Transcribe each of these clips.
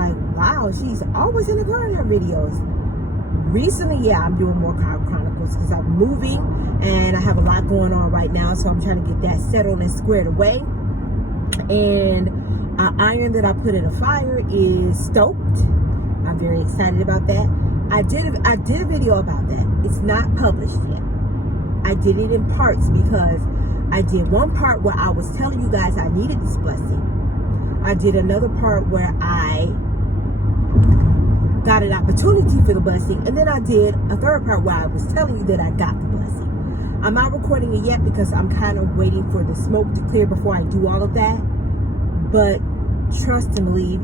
like, wow, she's always in the car in her videos. Recently, yeah, I'm doing more car chronicles because I'm moving and I have a lot going on right now, so I'm trying to get that settled and squared away. And an iron that I put in a fire is stoked. I'm very excited about that. I did a video about that. It's not published yet. I did it in parts because I did one part where I was telling you guys I needed this blessing. I did another part where I got an opportunity for the blessing, and then I did a third part where I was telling you that I got the blessing. I'm not recording it yet because I'm kind of waiting for the smoke to clear before I do all of that. But trust and believe,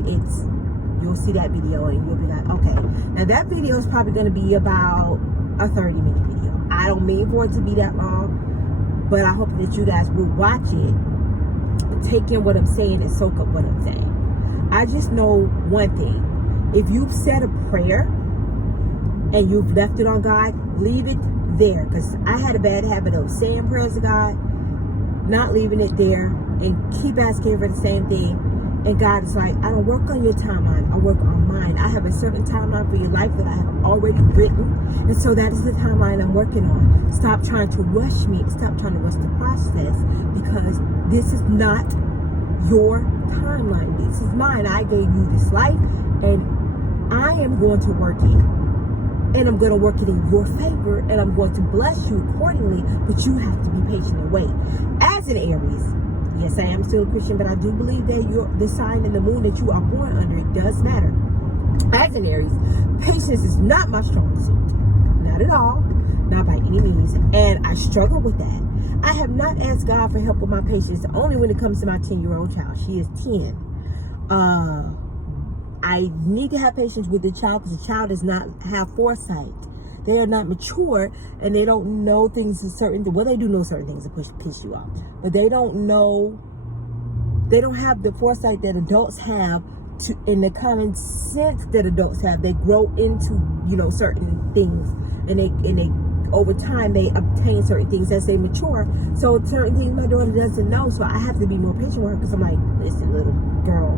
you'll see that video and you'll be like, okay. Now that video is probably going to be about a 30-minute video. I don't mean for it to be that long, but I hope that you guys will watch it, take in what I'm saying, and soak up what I'm saying. I just know one thing. If you've said a prayer and you've left it on God, leave it there. Because I had a bad habit of saying prayers to God, not leaving it there, and keep asking for the same thing. And God is like, I don't work on your timeline, I work on mine. I have a certain timeline for your life that I have already written. And so that is the timeline I'm working on. Stop trying to rush me. Stop trying to rush the process, because this is not your timeline. This is mine. I gave you this life, and I am going to work it. And I'm going to work it in your favor, and I'm going to bless you accordingly. But you have to be patient and wait. As an Aries, yes, I am still a Christian, but I do believe that the sign and the moon that you are born under, it does matter. As an Aries, patience is not my strong suit. Not at all. Not by any means. And I struggle with that. I have not asked God for help with my patience, only when it comes to my 10-year-old child. She is 10. I need to have patience with the child because the child does not have foresight. They are not mature, and they don't know things in certain. Well, they do know certain things that piss you off, but they don't know. They don't have the foresight that adults have, in the common sense that adults have. They grow into certain things, and they over time they obtain certain things as they mature. So certain things my daughter doesn't know, so I have to be more patient with her because I'm like, listen, little girl,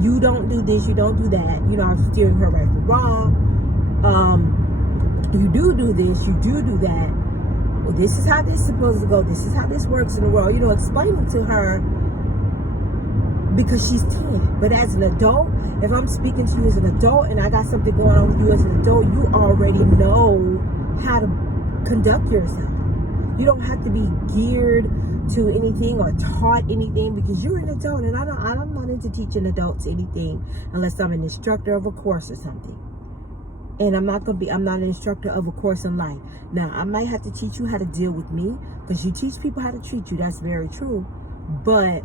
you don't do this, you don't do that. I'm steering her right from wrong. You do this, you do that. Well, this is how this is supposed to go. This is how this works in the world. Explaining to her because she's 10. But as an adult, if I'm speaking to you as an adult and I got something going on with you as an adult, you already know how to conduct yourself. You don't have to be geared to anything or taught anything because you're an adult, and I'm not into teaching adults anything unless I'm an instructor of a course or something. And I'm not an instructor of a course in life. Now, I might have to teach you how to deal with me because you teach people how to treat you. That's very true. But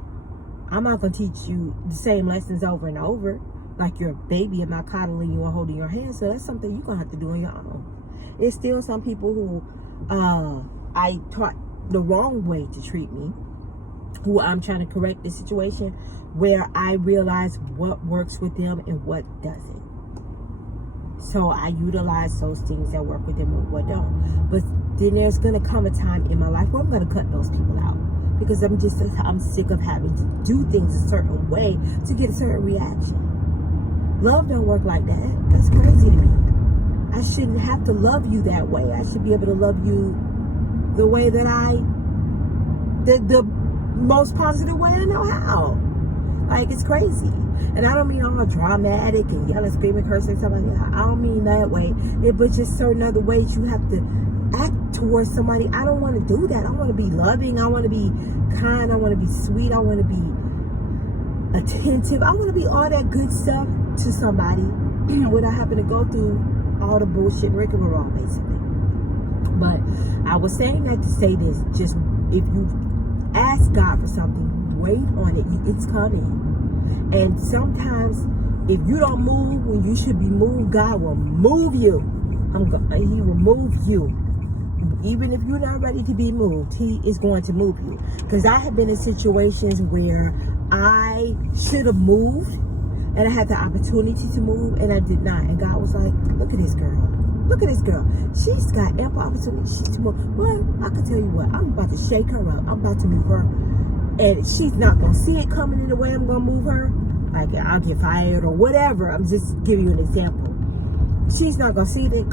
I'm not going to teach you the same lessons over and over. Like you're a baby, I'm not coddling you or holding your hand. So that's something you're going to have to do on your own. There's still some people who I taught the wrong way to treat me, who I'm trying to correct the situation, where I realize what works with them and what doesn't. So I utilize those things that work with them and what don't. But then there's going to come a time in my life where I'm going to cut those people out. Because I'm sick of having to do things a certain way to get a certain reaction. Love don't work like that. That's crazy to me. I shouldn't have to love you that way. I should be able to love you the way that the most positive way I know how. Like, it's crazy. And I don't mean all dramatic and yelling, screaming, cursing, stuff like that. I don't mean that way. But just certain other ways you have to act towards somebody. I don't want to do that. I want to be loving. I want to be kind. I want to be sweet. I want to be attentive. I want to be all that good stuff to somebody without having to go through all the bullshit rigmarole, basically. But I was saying that to say this. Just if you ask God for something, wait on it. It's coming. And sometimes if you don't move when you should be moved, God will move you. He will move you. Even if you're not ready to be moved, He is going to move you. Because I have been in situations where I should have moved and I had the opportunity to move and I did not. And God was like, look at this girl. Look at this girl. She's got ample opportunity to move. Well, I can tell you what. I'm about to shake her up. I'm about to move her. And she's not going to see it coming in the way I'm going to move her. like I'll get fired or whatever. I'm just giving you an example. She's not gonna see it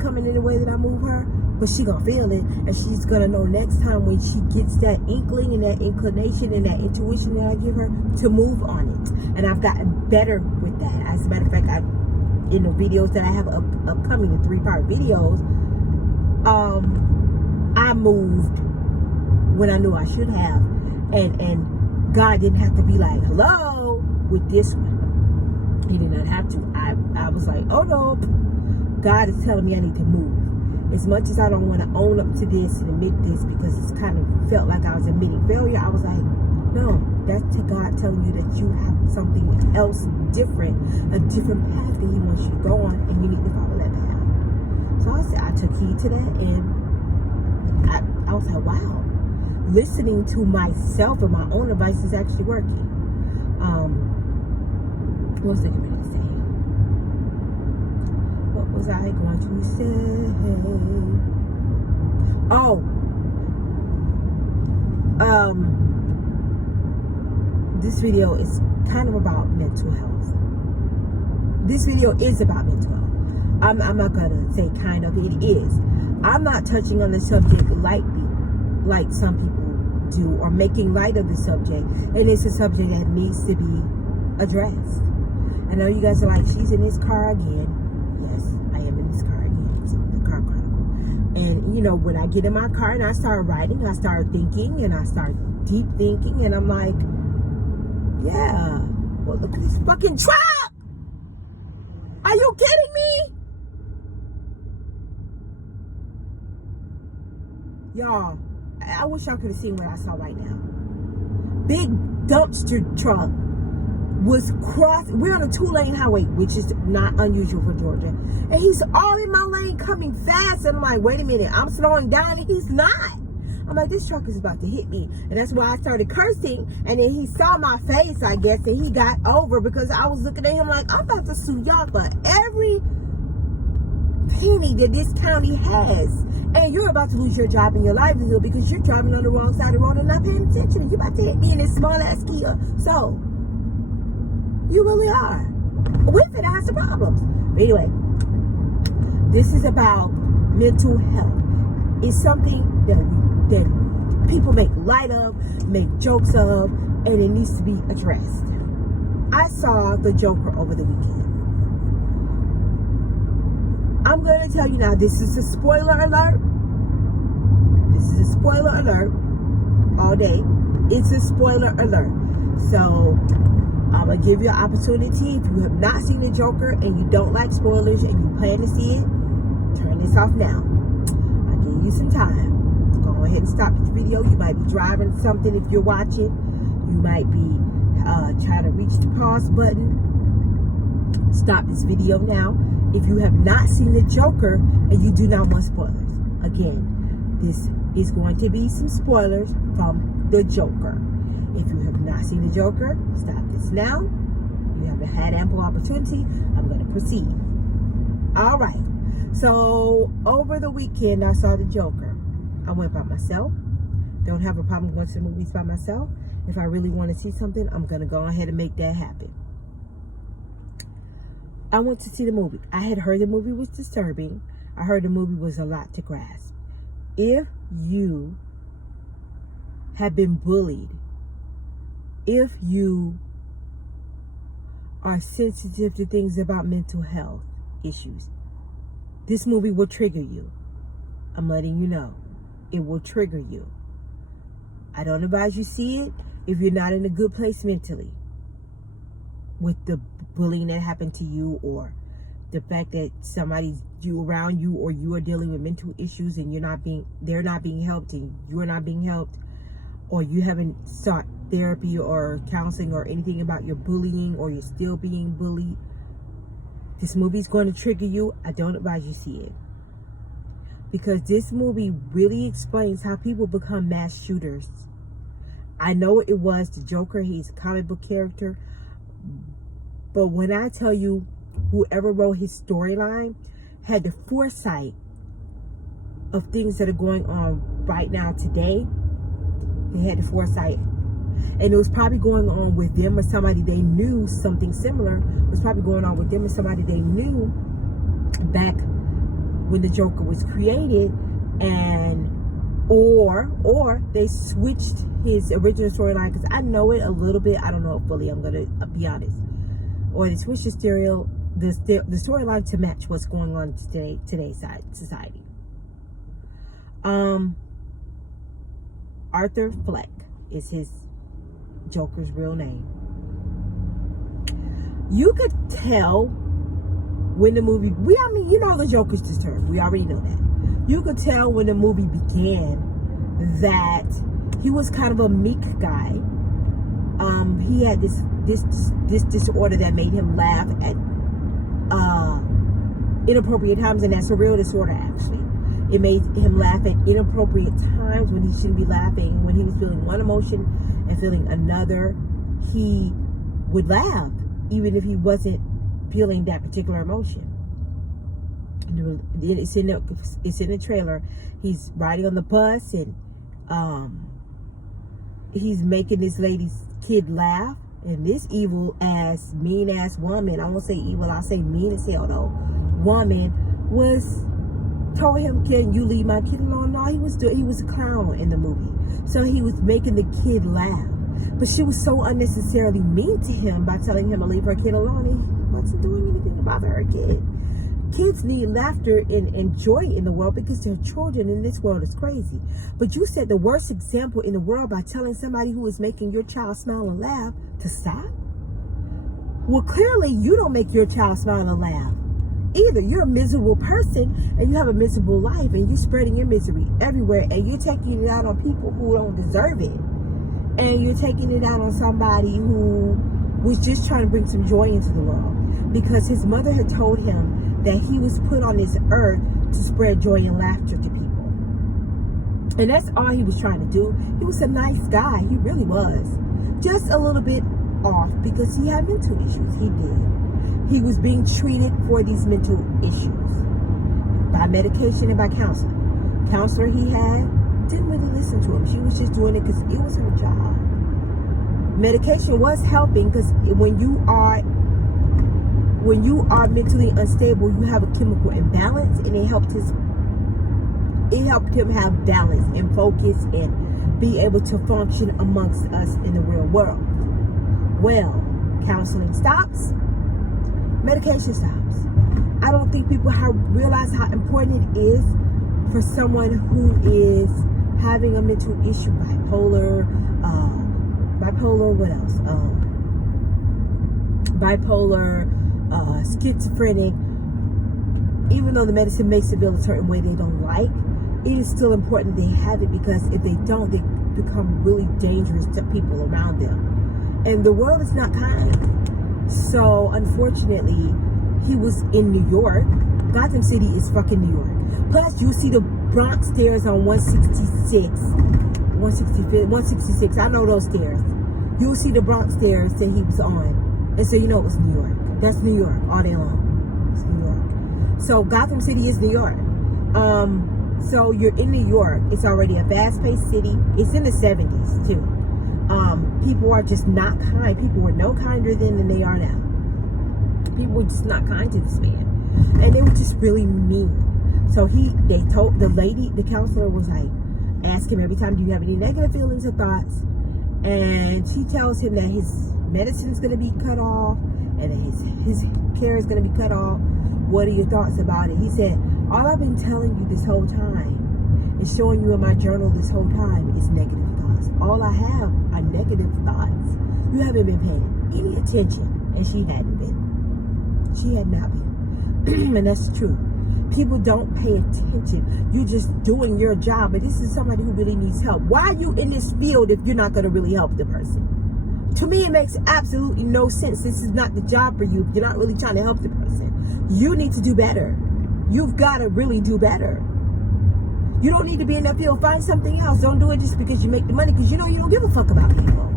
coming in the way that I move her, but she gonna feel it, and she's gonna know next time when she gets that inkling and that inclination and that intuition that I give her to move on it. And I've gotten better with that. As a matter of fact, in the videos that I have upcoming, the 3-part videos, I moved when I knew I should have, and God didn't have to be like, hello, with this one. He did not have to. I was like, oh no, God is telling me I need to move. As much as I don't want to own up to this and admit this, because it's kind of felt like I was admitting failure, I was like, no, that's to God telling you that you have something else different, a different path that He wants you to go on, and you need to follow that path. So I took heed to that, and I was like, wow, listening to myself and my own advice is actually working. What was I going to say? What was I going to say? Oh, this video is kind of about mental health. This video is about mental health. I'm not gonna say kind of, it is. I'm not touching on the subject lightly, like some people do, or making light of the subject. And it's a subject that needs to be addressed. I know you guys are like, she's in this car again. Yes, I am in this car again. It's the Car Chronicle. And you know, when I get in my car and I start writing, I start thinking, and I start deep thinking, and I'm like, yeah, well, look at this fucking truck! Are you kidding me? Y'all, I wish y'all could have seen what I saw right now. Big dumpster truck was we're on a 2-lane highway, which is not unusual for Georgia. And he's all in my lane coming fast. And I'm like, wait a minute, I'm slowing down and he's not. I'm like, this truck is about to hit me. And that's why I started cursing. And then he saw my face, I guess, and he got over, because I was looking at him like, I'm about to sue y'all for every penny that this county has. And you're about to lose your job and your livelihood because you're driving on the wrong side of the road and not paying attention. You're about to hit me in this small ass Kia. So, you really are. With it, I have some problems. But anyway, this is about mental health. It's something that people make light of, make jokes of, and it needs to be addressed. I saw The Joker over the weekend. I'm going to tell you now, this is a spoiler alert. This is a spoiler alert all day. It's a spoiler alert. So, I'm going to give you an opportunity. If you have not seen The Joker and you don't like spoilers and you plan to see it, turn this off now. I'll give you some time. Go ahead and stop this video. You might be driving something if you're watching. You might be trying to reach the pause button. Stop this video now. If you have not seen The Joker and you do not want spoilers. Again, this is going to be some spoilers from The Joker. If you have not seen The Joker, stop this now. You haven't had ample opportunity. I'm going to proceed. All right. So, over the weekend, I saw The Joker. I went by myself. Don't have a problem going to the movies by myself. If I really want to see something, I'm going to go ahead and make that happen. I went to see the movie. I had heard the movie was disturbing. I heard the movie was a lot to grasp. If you have been bullied, if you are sensitive to things about mental health issues, this movie will trigger you. I'm letting you know. It will trigger you. I don't advise you see it if you're not in a good place mentally, with the bullying that happened to you, or the fact that somebody's around you, or you are dealing with mental issues and they're not being helped and you're not being helped, or you haven't sought therapy or counseling or anything about your bullying, or you're still being bullied. This movie's going to trigger you. I don't advise you see it, because this movie really explains how people become mass shooters. I know it was the Joker. He's a comic book character. But when I tell you, whoever wrote his storyline had the foresight of things that are going on right now today. They had the foresight. And it was probably going on with them or somebody they knew. Something similar was probably going on with them or somebody they knew back when the Joker was created, and or they switched his original storyline, because I know it a little bit, I don't know it fully, I'm gonna be honest, or they switched the storyline to match what's going on today's society. Arthur Fleck is his Joker's real name. You could tell when the movie, you know the Joker's disturbed. We already know that. You could tell when the movie began that he was kind of a meek guy. He had this disorder that made him laugh at inappropriate times, and that's a real disorder actually. It made him laugh at inappropriate times when he shouldn't be laughing. When he was feeling one emotion and feeling another, he would laugh even if he wasn't feeling that particular emotion. It's in the trailer. He's riding on the bus, and he's making this lady's kid laugh, and this evil ass, mean ass woman, I won't say evil, I'll say mean as hell though, woman told him, "Can you leave my kid alone?" No, he was a clown in the movie, so he was making the kid laugh, but she was so unnecessarily mean to him by telling him to leave her kid alone. He wasn't doing anything about her kid. Kids need laughter and joy in the world because they're children, and this world is crazy. But you set the worst example in the world by telling somebody who is making your child smile and laugh to stop. Well, clearly you don't make your child smile and laugh either. You're a miserable person, and you have a miserable life, and you're spreading your misery everywhere, and you're taking it out on people who don't deserve it, and you're taking it out on somebody who was just trying to bring some joy into the world, because his mother had told him that he was put on this earth to spread joy and laughter to people. And that's all he was trying to do. He was a nice guy. He really was. Just a little bit off because he had mental issues. He did. He was being treated for these mental issues by medication and by counseling. Counselor he had didn't really listen to him. She was just doing it because it was her job. Medication was helping because when you are mentally unstable, you have a chemical imbalance, and it helped him have balance and focus and be able to function amongst us in the real world. Well, counseling stops, medication stops. I don't think people realize how important it is for someone who is having a mental issue, bipolar, what else? Bipolar, schizophrenic. Even though the medicine makes them feel a certain way they don't like, it is still important they have it, because if they don't, they become really dangerous to people around them. And the world is not kind. So unfortunately, he was in New York. Gotham City is fucking New York. Plus, you see the Bronx stairs on 166. I know those stairs. You'll see the Bronx stairs that he was on. And so you know it was New York. That's New York all day long. It's New York. So Gotham City is New York. So you're in New York. It's already a fast-paced city. It's in the 70s too. People are just not kind. People were no kinder then than they are now. People were just not kind to this man, and they were just really mean. So they told the lady, the counselor was like, ask him every time, do you have any negative feelings or thoughts? And she tells him that his medicine is going to be cut off, and his care is going to be cut off. What are your thoughts about it? He said, all I've been telling you this whole time is showing you in my journal this whole time is negative thoughts. All I have are negative thoughts. You haven't been paying any attention. And she hadn't been. She had not been. And that's true. People don't pay attention. You're just doing your job. But this is somebody who really needs help. Why are you in this field if you're not going to really help the person? To me, it makes absolutely no sense. This is not the job for you if you're not really trying to help the person. You need to do better. You've got to really do better. You don't need to be in that field. Find something else. Don't do it just because you make the money, because you know you don't give a fuck about people.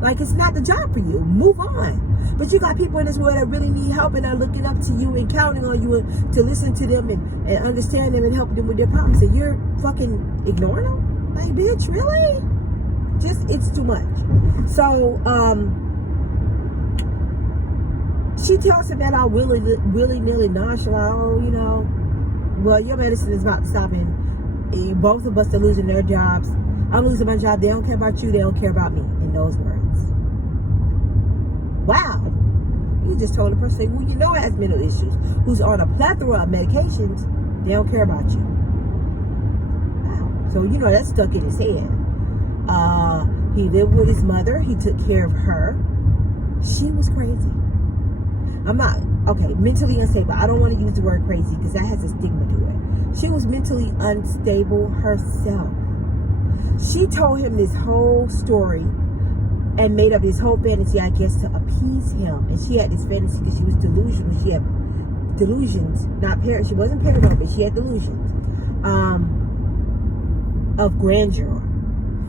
Like, it's not the job for you. Move on. But you got people in this world that really need help and are looking up to you and counting on you to listen to them and understand them and help them with their problems. And you're fucking ignoring them? Like, bitch, really? It's too much. So, she tells him that all willy-nilly nonchalant. Oh, you know, well, your medicine is about to stop, and both of us are losing their jobs. I'm losing my job. They don't care about you. They don't care about me. In those words. Wow. You just told a person who you know has mental issues, who's on a plethora of medications, they don't care about you. Wow. So, you know, that's stuck in his head. He lived with his mother. He took care of her. She was crazy. I'm not, okay, mentally unstable. I don't want to use the word crazy because that has a stigma to it. She was mentally unstable herself. She told him this whole story and made up this whole fantasy, I guess, to appease him. And she had this fantasy because she was delusional. She had delusions, not paranoid. She wasn't paranoid, but she had delusions of grandeur,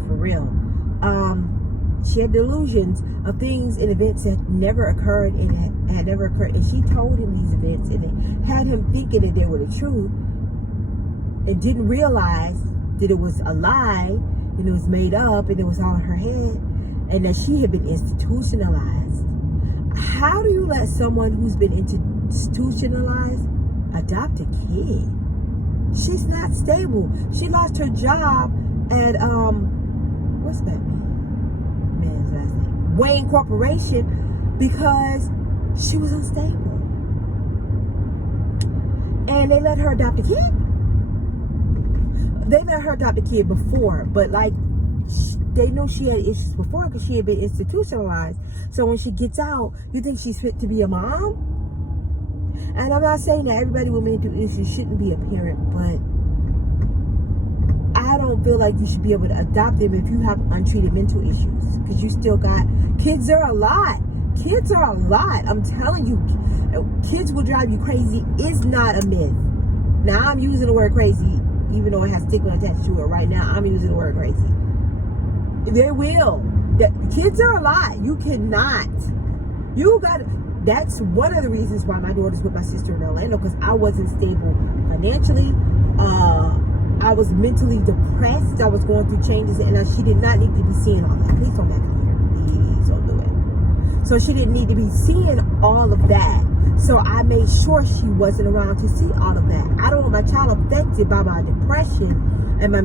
for real. She had delusions of things and events that never occurred and had never occurred. And she told him these events and it had him thinking that they were the truth and didn't realize that it was a lie and it was made up and it was all in her head and that she had been institutionalized. How do you let someone who's been institutionalized adopt a kid? She's not stable. She lost her job at, what's that man's last name? Wayne Corporation because she was unstable. And they let her adopt a kid? They let her adopt a kid before, but like, they knew she had issues before because she had been institutionalized. So when she gets out, you think she's fit to be a mom? And I'm not saying that everybody with mental issues shouldn't be a parent, but I don't feel like you should be able to adopt them if you have untreated mental issues. Because you still got, kids are a lot. Kids are a lot. I'm telling you, kids will drive you crazy. It's not a myth. Now I'm using the word crazy, even though it has stigma attached to it right now. I'm using the word crazy. They will. Kids are a lot. You cannot. You got to. That's one of the reasons why my daughter's with my sister in Orlando, because I wasn't stable financially. I was mentally depressed. I was going through changes, and she did not need to be seeing all that. Please don't back up here. Please don't do it. So she didn't need to be seeing all of that. So I made sure she wasn't around to see all of that. I don't want my child affected by my depression and my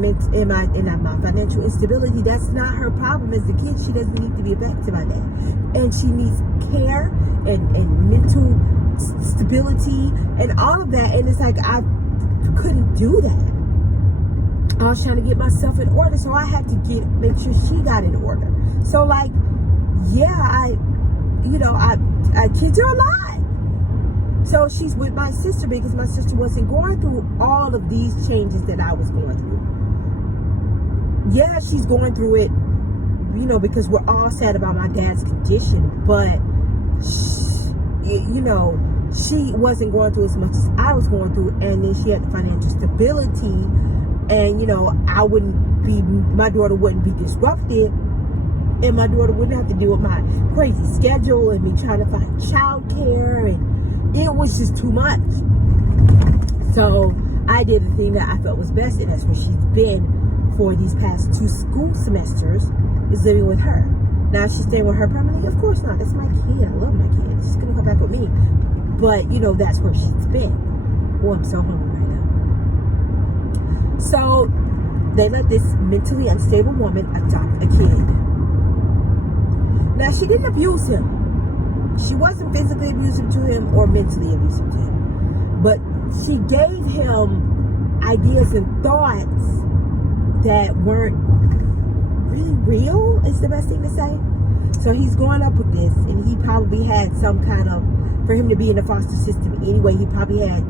financial instability. That's not her problem as a kid. She doesn't need to be affected by that. And she needs care and mental stability and all of that. And it's like I couldn't do that. I was trying to get myself in order, so I had to make sure she got in order. So like, yeah, kids are a lot. So she's with my sister because my sister wasn't going through all of these changes that I was going through. Yeah, she's going through it, because we're all sad about my dad's condition, but she wasn't going through as much as I was going through, and then she had the financial stability, and my daughter wouldn't be disrupted, and my daughter wouldn't have to deal with my crazy schedule and me trying to find childcare, and it was just too much. So I did the thing that I felt was best, and that's where she's been for these past 2 school semesters, is living with her. Now, she's staying with her permanently? Of course not. That's my kid. I love my kid. She's going to come back with me. But, that's where she's been. Oh, I'm so hungry right now. So, they let this mentally unstable woman adopt a kid. Now, she didn't abuse him. She wasn't physically abusive to him or mentally abusive to him. But she gave him ideas and thoughts that weren't really real, is the best thing to say. So he's growing up with this, and he probably had some kind of, for him to be in the foster system anyway, he probably had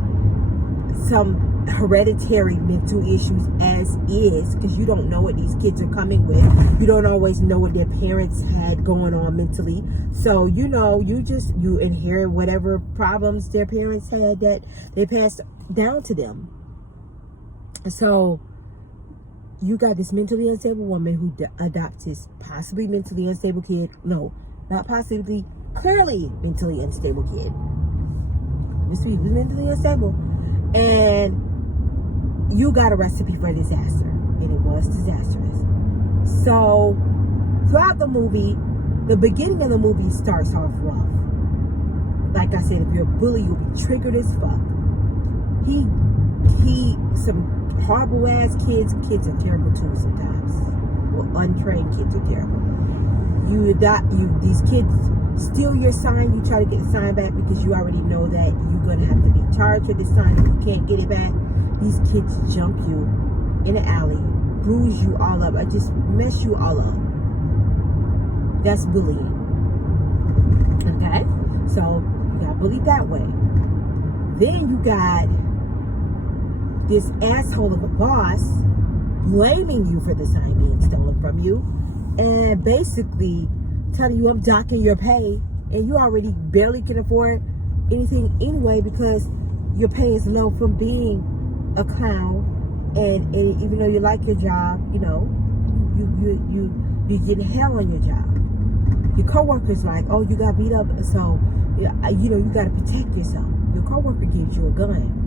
some hereditary mental issues as is, because you don't know what these kids are coming with. You don't always know what their parents had going on mentally. So, you inherit whatever problems their parents had that they passed down to them. So, you got this mentally unstable woman who adopts this possibly mentally unstable kid. No, not possibly, clearly mentally unstable kid. This kid was mentally unstable. And you got a recipe for disaster. And it was disastrous. So, throughout the movie, The beginning of the movie starts off rough. Like I said, if you're a bully, you'll be triggered as fuck. Some horrible ass kids are terrible too sometimes. Well, untrained kids are terrible. These kids steal your sign, you try to get the sign back because you already know that you're gonna have to be charged with the sign if you can't get it back. These kids jump you in an alley, bruise you all up, or just mess you all up. That's bullying. Okay? So you got bullied that way. Then you got this asshole of a boss blaming you for the sign being stolen from you and basically telling you I'm docking your pay, and you already barely can afford anything anyway because your pay is low from being a clown, and even though you like your job, you get hell on your job. Your coworker's like, oh, you got beat up, so you got to protect yourself. Your coworker gives you a gun.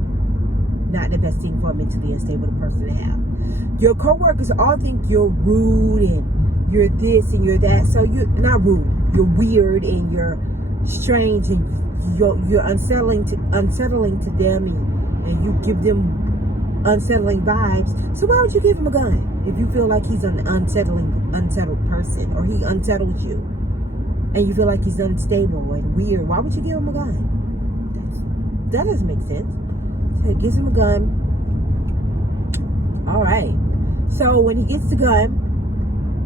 Not the best thing for a mentally unstable person to have. Your coworkers all think you're rude and you're this and you're that. So you're not rude. You're weird and you're strange and you're unsettling to them, and you give them unsettling vibes. So why would you give him a gun if you feel like he's an unsettled person, or he unsettles you and you feel like he's unstable and weird? Why would you give him a gun? That doesn't make sense. So he gives him a gun. All right. So when he gets the gun,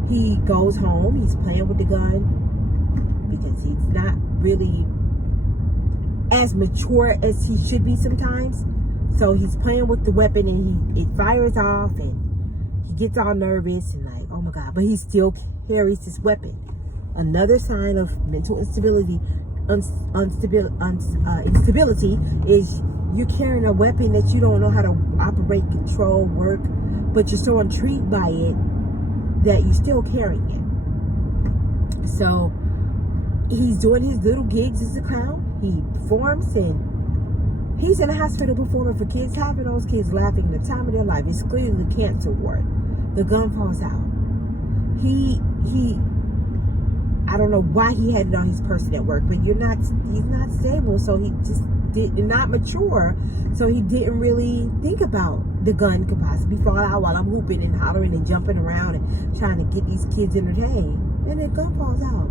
he goes home. He's playing with the gun because he's not really as mature as he should be sometimes. So he's playing with the weapon, and it fires off, and he gets all nervous and like, oh my God, but he still carries this weapon. Another sign of mental instability is you're carrying a weapon that you don't know how to operate, control, work, but you're so intrigued by it that you're still carrying it. So he's doing his little gigs as a clown. He performs, and he's in a hospital performing for kids, having those kids laughing the time of their life. It's clearly the cancer ward. The gun falls out. I don't know why he had it on his person at work, but he's not stable, so he just not mature, so he didn't really think about the gun could possibly fall out while I'm hooping and hollering and jumping around and trying to get these kids entertained, and the gun falls out.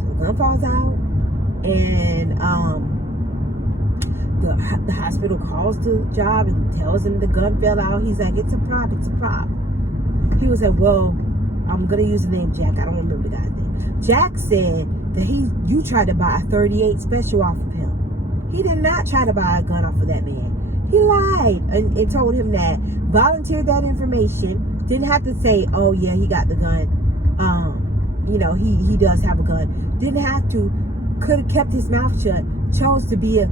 So the gun falls out, and the hospital calls the job and tells him the gun fell out. He's like, it's a prop. He was like, well, I'm gonna use the name Jack. I don't remember the guy's name. Jack said that you tried to buy a 38 special off of him. He did not try to buy a gun off of that man. He lied and told him that, volunteered that information, didn't have to say, oh yeah, he got the gun. He does have a gun. Didn't have to, could have kept his mouth shut, chose to be a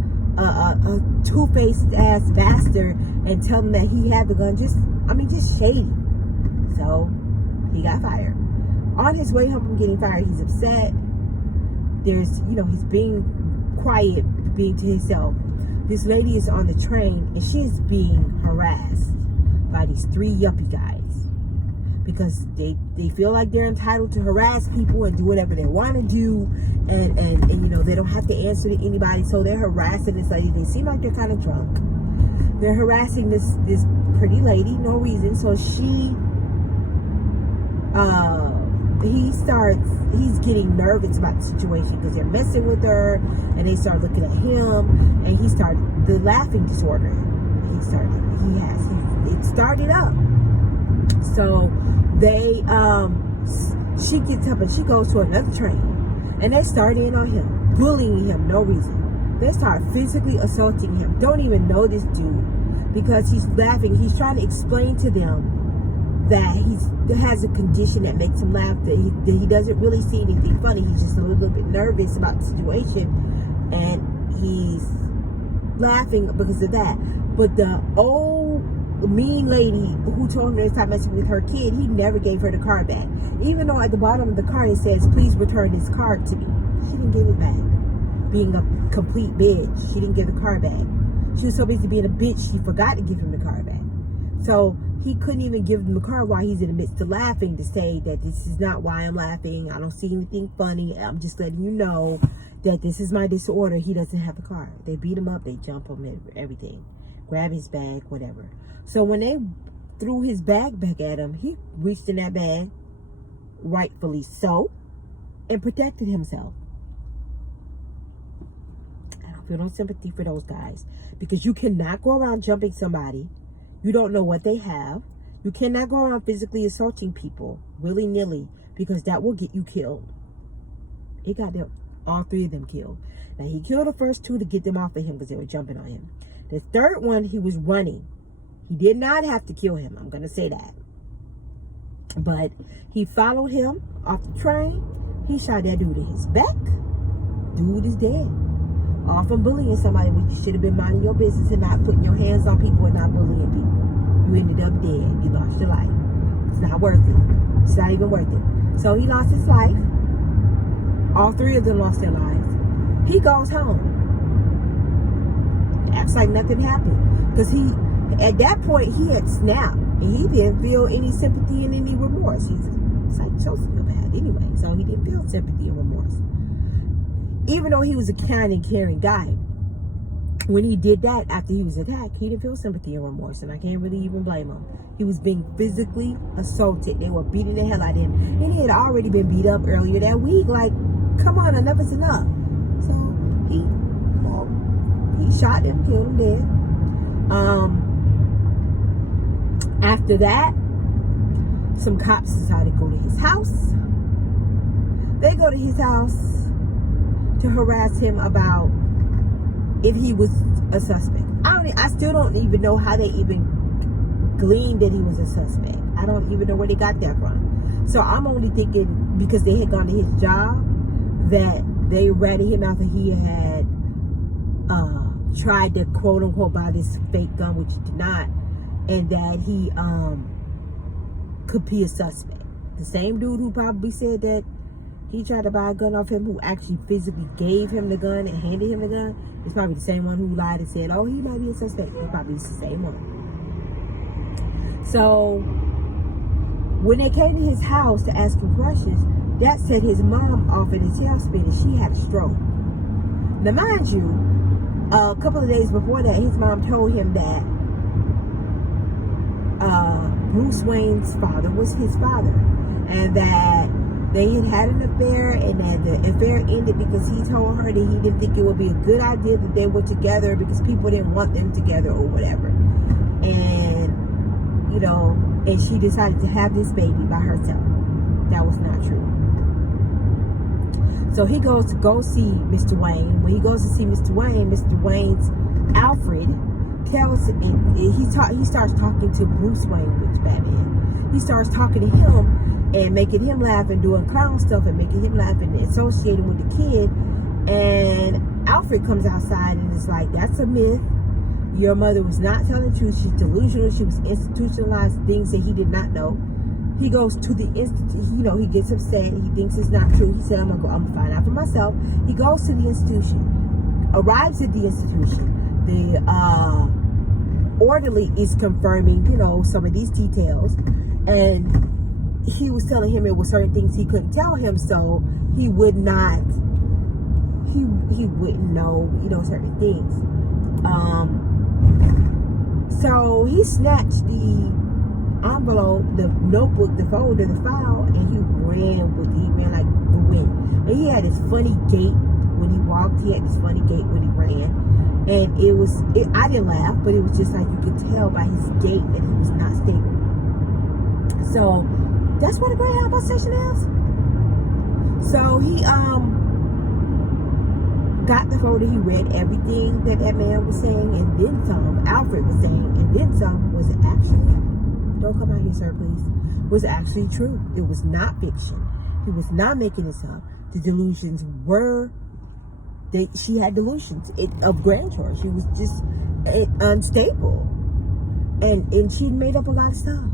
two-faced ass bastard and tell him that he had the gun. Just shady. So he got fired. On his way home from getting fired, he's upset. He's being quiet, being to himself. This lady is on the train, and she is being harassed by these 3 yuppie guys because they feel like they're entitled to harass people and do whatever they want to do, and they don't have to answer to anybody. So they're harassing this lady. They seem like they're kind of drunk. They're harassing this pretty lady, no reason. So he's getting nervous about the situation because they're messing with her, and they start looking at him, and the laughing disorder. It started up. So she gets up and she goes to another train, and they start in on him, bullying him, no reason. They start physically assaulting him. Don't even know this dude because he's laughing. He's trying to explain to them that he has a condition that makes him laugh, that he doesn't really see anything funny. He's just a little bit nervous about the situation, and he's laughing because of that. But the old mean lady who told him to stop messing with her kid, he never gave her the card back. Even though at the bottom of the card it says, please return this card to me. She didn't give it back. Being a complete bitch, she didn't give the card back. She was so busy being a bitch, she forgot to give him the card back. So he couldn't even give him the car while he's in the midst of laughing to say that this is not why I'm laughing. I don't see anything funny. I'm just letting you know that this is my disorder. He doesn't have the car. They beat him up. They jump him, everything. Grab his bag, whatever. So when they threw his bag back at him, he reached in that bag, rightfully so, and protected himself. I don't feel no sympathy for those guys, because you cannot go around jumping somebody. You don't know what they have. You cannot go around physically assaulting people willy-nilly, because that will get you killed. He got them, all three of them killed. Now, he killed the first two to get them off of him because they were jumping on him. The third one, he was running. He did not have to kill him. I'm going to say that. But he followed him off the train. He shot that dude in his back. Dude is dead. All from bullying somebody, which you should have been minding your business and not putting your hands on people and not bullying people. You ended up dead. You lost your life. It's not worth it. It's not even worth it. So he lost his life. All three of them lost their lives. He goes home. Acts like nothing happened. Because at that point, he had snapped. And he didn't feel any sympathy and any remorse. He's a sociopath anyway. So he didn't feel sympathy and remorse. Even though he was a kind and caring guy, when he did that after he was attacked, he didn't feel sympathy and remorse. And I can't really even blame him. He was being physically assaulted. They were beating the hell out of him. And he had already been beat up earlier that week. Like, come on, enough is enough. So he shot him, killed him dead. After that, some cops decided to go to his house. They go to his house to harass him about if he was a suspect. I still don't even know how they even gleaned that he was a suspect. I don't even know where they got that from. So I'm only thinking because they had gone to his job that they ratted him out that he had tried to quote unquote buy this fake gun, which he did not, and that he could be a suspect. The same dude who probably said that he tried to buy a gun off him, who actually physically gave him the gun and handed him the gun, is probably the same one who lied and said, oh, he might be a suspect. He probably is the same one. So when they came to his house to ask him questions, that set his mom off in a tailspin, and she had a stroke. Now, mind you, a couple of days before that, his mom told him that Bruce Wayne's father was his father, and that they had had an affair, and that the affair ended because he told her that he didn't think it would be a good idea that they were together because people didn't want them together or whatever. And, you know, and she decided to have this baby by herself. That was not true. So he goes to go see Mr. Wayne. When he goes to see Mr. Wayne's Alfred tells him, he starts talking to Bruce Wayne, which Batman. He starts talking to him and making him laugh and doing clown stuff and making him laugh and associating with the kid. And Alfred comes outside and is like, that's a myth. Your mother was not telling the truth. She's delusional. She was institutionalized things that he did not know. He goes to the institute, you know, he gets upset. He thinks it's not true. He said, I'm gonna find out for myself. He goes to the institution, arrives at the institution. The orderly is confirming, you know, some of these details. And he was telling him it was certain things he couldn't tell him, so he would not, he wouldn't know, you know, certain things. So he snatched the envelope, the notebook, the folder, the file, and he ran like the wind. And he had this funny gait when he walked. He had this funny gait when he ran. And I didn't laugh, but it was just like you could tell by his gait that he was not stable. So that's what a Greyhound bus station is. So he got the folder. He read everything that man was saying, and then some. Alfred was saying, and then some. Was actually, don't come out here, sir, please, was actually true. It was not fiction. He was not making this up. The delusions were, she had delusions of grandeur. She was just unstable. And she made up a lot of stuff.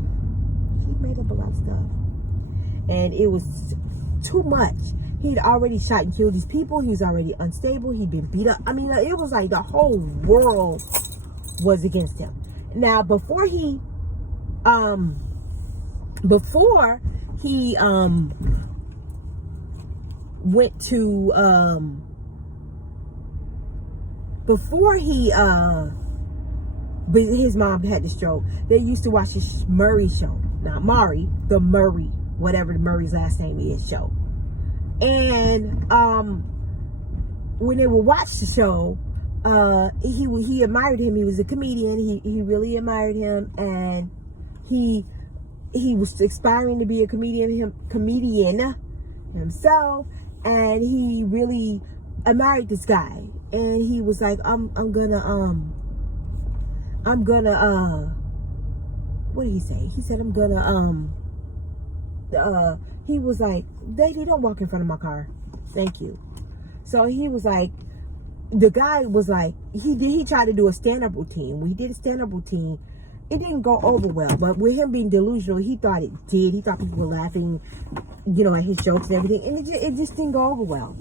And it was too much. He'd already shot and killed his people. He was already unstable. He'd been beat up. I mean, it was like the whole world was against him. Now, before he before he went to before he but his mom had the stroke, they used to watch the Murray show, not Maury, the Murray, whatever the Murray's last name is, show. And when they would watch the show, he admired him. He was a comedian. He really admired him, and he was aspiring to be a comedian himself, and he really admired this guy. And he was like, I'm gonna what did he say? He said, I'm gonna he was like, lady, don't walk in front of my car, thank you. So he was like, the guy was like, he tried to do a stand-up routine. When he did a stand-up routine, it didn't go over well. But with him being delusional, he thought it did. He thought people were laughing, at his jokes and everything. And it just didn't go over well.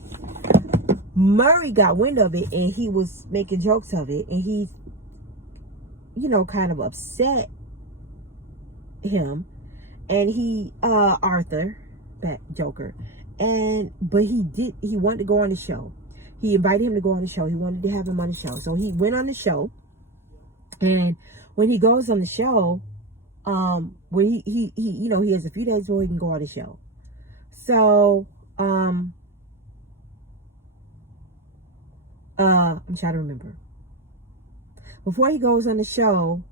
Murray got wind of it, and he was making jokes of it. And he, kind of upset him. And he, Arthur, that Joker. But he wanted to go on the show. He invited him to go on the show. He wanted to have him on the show. So he went on the show. And when he goes on the show, when he has a few days before he can go on the show. So, I'm trying to remember. Before he goes on the show,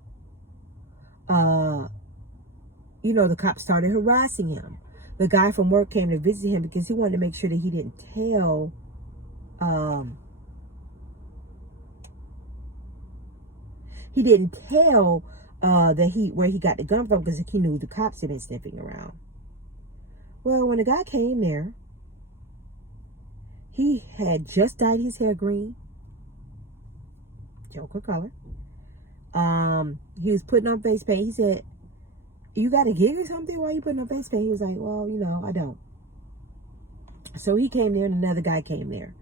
the cops started harassing him. The guy from work came to visit him because he wanted to make sure that he didn't tell where he got the gun from, because he knew the cops had been sniffing around. Well, when the guy came there, he had just dyed his hair green, Joker color. He was putting on face paint. He said, you got a gig or something? Why are you putting on face paint? He was like, well, I don't. So he came there, and another guy came there.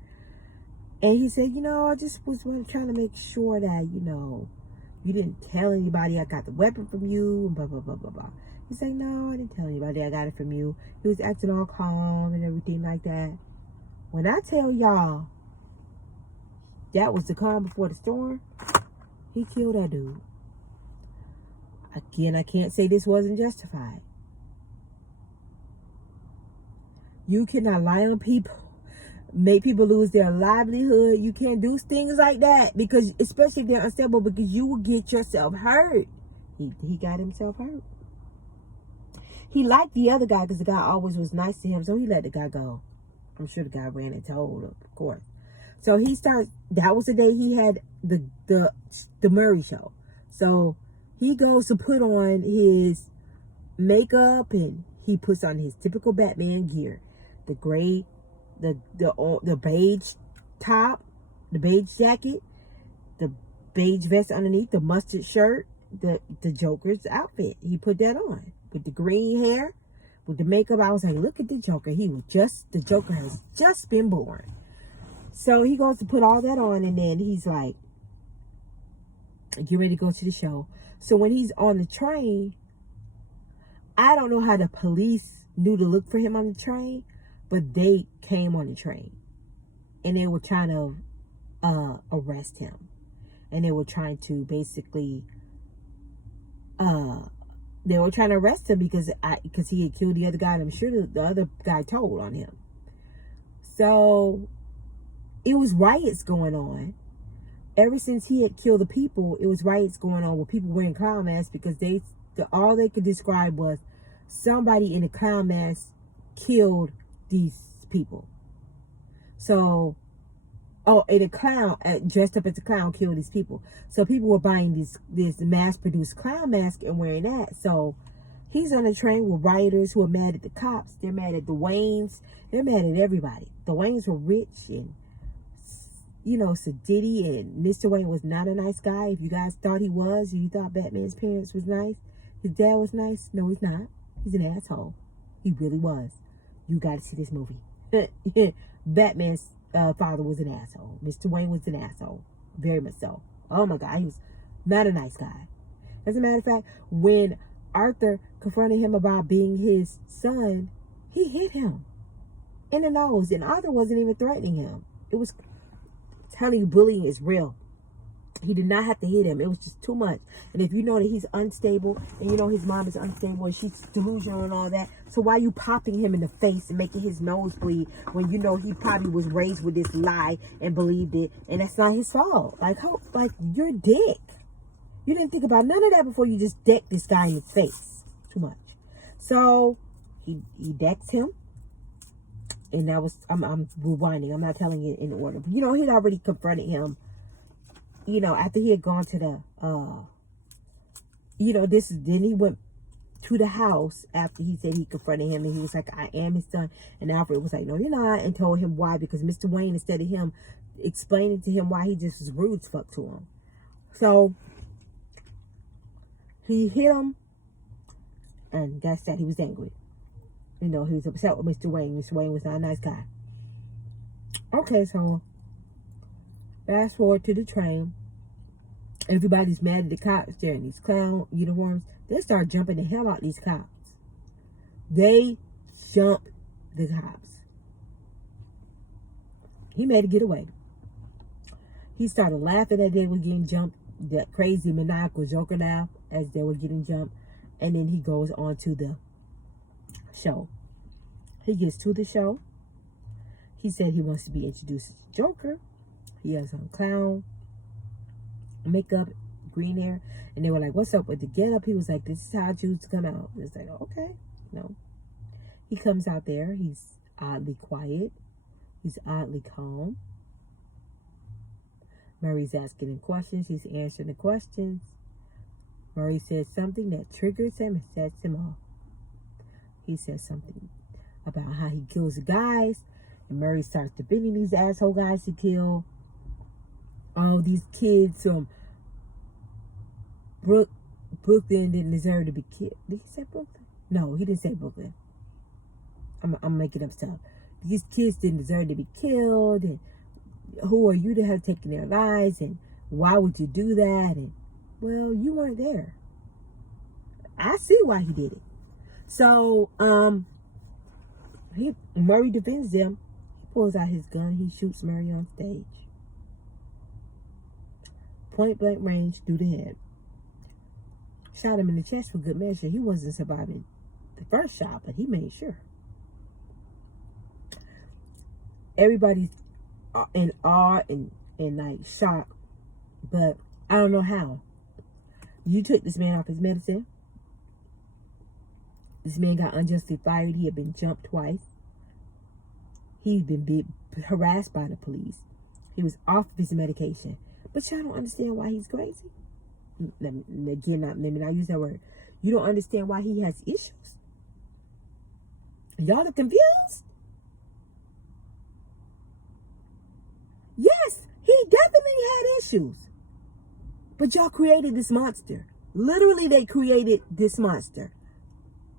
And he said, I just was trying to make sure that, you didn't tell anybody I got the weapon from you, and blah, blah, blah, blah, blah. He's like, no, I didn't tell anybody I got it from you. He was acting all calm and everything like that. When I tell y'all that was the calm before the storm, he killed that dude. Again, I can't say this wasn't justified. You cannot lie on people, make people lose their livelihood. You can't do things like that, because especially if they're unstable, because you will get yourself hurt. He got himself hurt. He liked the other guy because the guy always was nice to him, so he let the guy go. I'm sure the guy ran and told him, of course. So that was the day he had the Murray show. So he goes to put on his makeup, and he puts on his typical Batman gear. The gray, the beige top, the beige jacket, the beige vest underneath, the mustard shirt, the Joker's outfit. He put that on with the green hair, with the makeup. I was like, look at the Joker. The Joker has just been born. So he goes to put all that on, and then he's like, get ready to go to the show. So when he's on the train, I don't know how the police knew to look for him on the train, but they came on the train, and they were trying to arrest him, and they were trying to basically they were trying to arrest him because he had killed the other guy, and I'm sure the other guy told on him. So it was riots going on. Ever since he had killed the people, it was riots going on with people wearing clown masks, because all they could describe was somebody in a clown mask killed these people. So, and a clown dressed up as a clown killed these people. So people were buying this mass-produced clown mask and wearing that. So he's on a train with rioters who are mad at the cops. They're mad at the Waynes. They're mad at everybody. The Waynes were rich and, sedity, and Mr. Wayne was not a nice guy. If you guys thought he was, if you thought Batman's parents was nice, his dad was nice, no, he's not. He's an asshole. He really was. You got to see this movie. Batman's father was an asshole. Mr. Wayne was an asshole. Very much so. Oh my God, he was not a nice guy. As a matter of fact, when Arthur confronted him about being his son, he hit him in the nose, and Arthur wasn't even threatening him. It was telling you, bullying is real. He did not have to hit him. It was just too much. And if you know that he's unstable, and you know his mom is unstable, and she's delusional and all that, so why are you popping him in the face and making his nose bleed when you know he probably was raised with this lie and believed it, and that's not his fault? Like, how? Like, you're a dick. You didn't think about none of that before you just decked this guy in the face. Too much. So he decked him, and that was, I'm rewinding. I'm not telling it in order, but you know, he'd already confronted him. You know, after he had gone to the, you know, then he went to the house after he said he confronted him, and he was like, I am his son. And Alfred was like, no, you're not, and told him why, because Mr. Wayne, instead of him explaining to him why, he just was rude as fuck to him. So he hit him, and that's that. He was angry. You know, he was upset with Mr. Wayne. Mr. Wayne was not a nice guy. Okay, so fast forward to the train. Everybody's mad at the cops. They're in these clown uniforms. They start jumping the hell out these cops. They jump the cops. He made it get away. He started laughing as they were getting jumped. That crazy maniacal Joker laugh as they were getting jumped. And then he goes on to the show. He gets to the show. He said he wants to be introduced as Joker. He has on clown makeup, green hair, and they were like, what's up with the get up? He was like, this is how I choose to come out. It's like, okay. No, he comes out there. He's oddly quiet. He's oddly calm. Murray's asking him questions. He's answering the questions. Murray says something that triggers him and sets him off. He says something about how he kills the guys, and Murray starts defending these asshole guys he killed. All these kids from Brooklyn didn't deserve to be killed. Did he say Brooklyn? No, he didn't say Brooklyn. I'm making up stuff. These kids didn't deserve to be killed, and who are you to have taken their lives, and why would you do that? And, well, you weren't there. I see why he did it. So, Murray defends them. He pulls out his gun. He shoots Murray on stage. Point blank range through the head. Shot him in the chest for good measure. He wasn't surviving the first shot, but he made sure. Everybody's in awe and like shock, but I don't know how. You took this man off his medicine. This man got unjustly fired. He had been jumped twice. He'd been harassed by the police. He was off his medication. But y'all don't understand why he's crazy. Let me not use that word. You don't understand why he has issues. Y'all are confused? Yes, he definitely had issues. But y'all created this monster. Literally, they created this monster.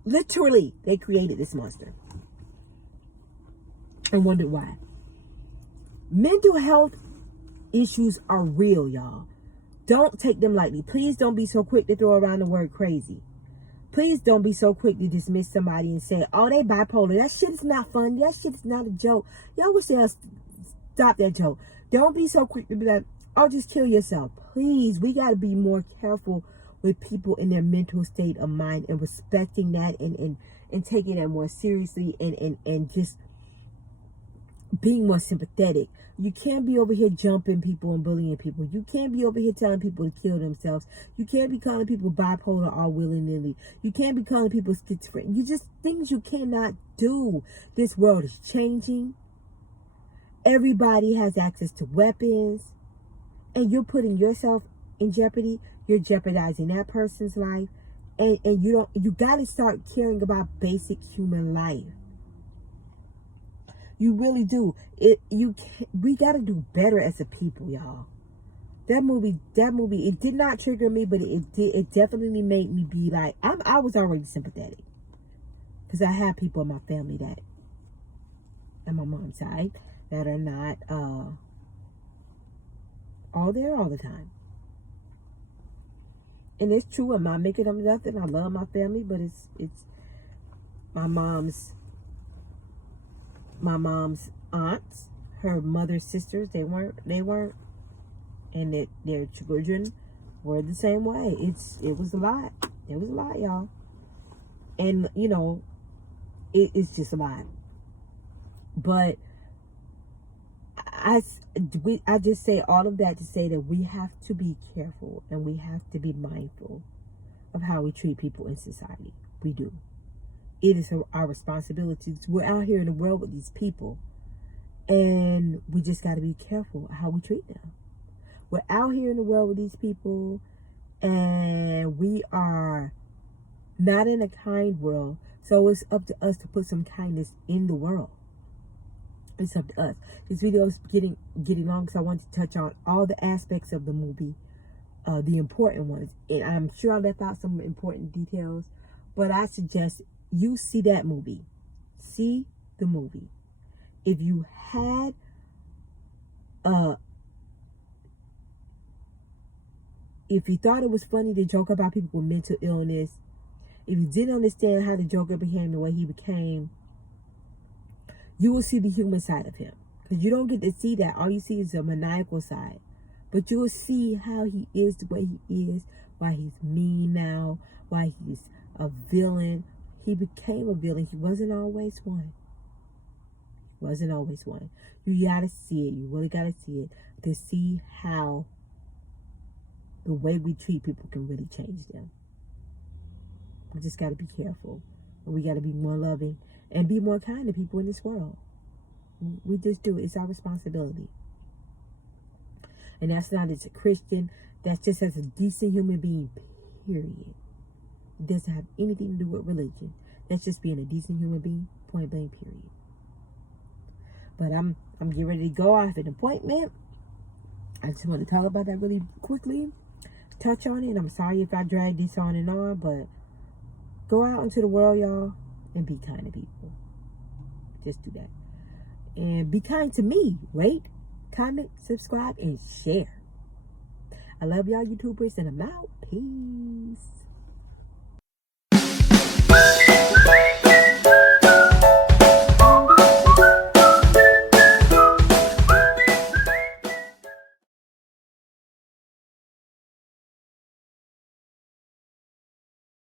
Literally, they created this monster. And wondered why. Mental health issues are real, y'all. Don't take them lightly. Please don't be so quick to throw around the word crazy. Please don't be so quick to dismiss somebody and say, oh, they bipolar. That shit is not funny. That shit is not a joke. Y'all would say, stop that joke. Don't be so quick to be like, oh, just kill yourself. Please, we got to be more careful with people in their mental state of mind and respecting that and taking that more seriously and just being more sympathetic. You can't be over here jumping people and bullying people. You can't be over here telling people to kill themselves. You can't be calling people bipolar all willy-nilly. You can't be calling people schizophrenic. You just, things you cannot do. This world is changing. Everybody has access to weapons. And you're putting yourself in jeopardy. You're jeopardizing that person's life. And you got to start caring about basic human life. You really do. We got to do better as a people, y'all. That movie, it did not trigger me, but it definitely made me be like, I was already sympathetic. Because I have people in my family that, on my mom's side, that are not all there all the time. And it's true, I'm not making up nothing. I love my family, but it's my mom's aunts, her mother's sisters, they weren't, and their children were the same way. It was a lot. It was a lot, y'all. And you know, it's just a lot. But I just say all of that to say that we have to be careful and we have to be mindful of how we treat people in society. We do. It is our responsibility. We're out here in the world with these people, and we just got to be careful how we treat them. We're out here in the world with these people, and we are not in a kind world. So it's up to us to put some kindness in the world. It's up to us. This video is getting long because I want to touch on all the aspects of the movie, the important ones. And I'm sure I left out some important details, but I suggest you see that movie. See the movie. If you had if you thought it was funny to joke about people with mental illness, if you didn't understand how the Joker became the way he became, you will see the human side of him. Because you don't get to see that. All you see is a maniacal side. But you will see how he is the way he is, why he's mean now, why he's a villain. He became a villain. He wasn't always one. He wasn't always one. You gotta see it. You really gotta see it to see how the way we treat people can really change them. We just gotta be careful. And we gotta be more loving and be more kind to people in this world. We just do. It's our responsibility. And that's not as a Christian. That's just as a decent human being, period. It doesn't have anything to do with religion. That's just being a decent human being, point blank, period. But I'm getting ready to go. I have an appointment. I just want to talk about that really quickly. Touch on it. And I'm sorry if I drag this on and on, but go out into the world, y'all, and be kind to people. Just do that. And be kind to me. Rate, comment, subscribe, and share. I love y'all YouTubers, and I'm out. Peace.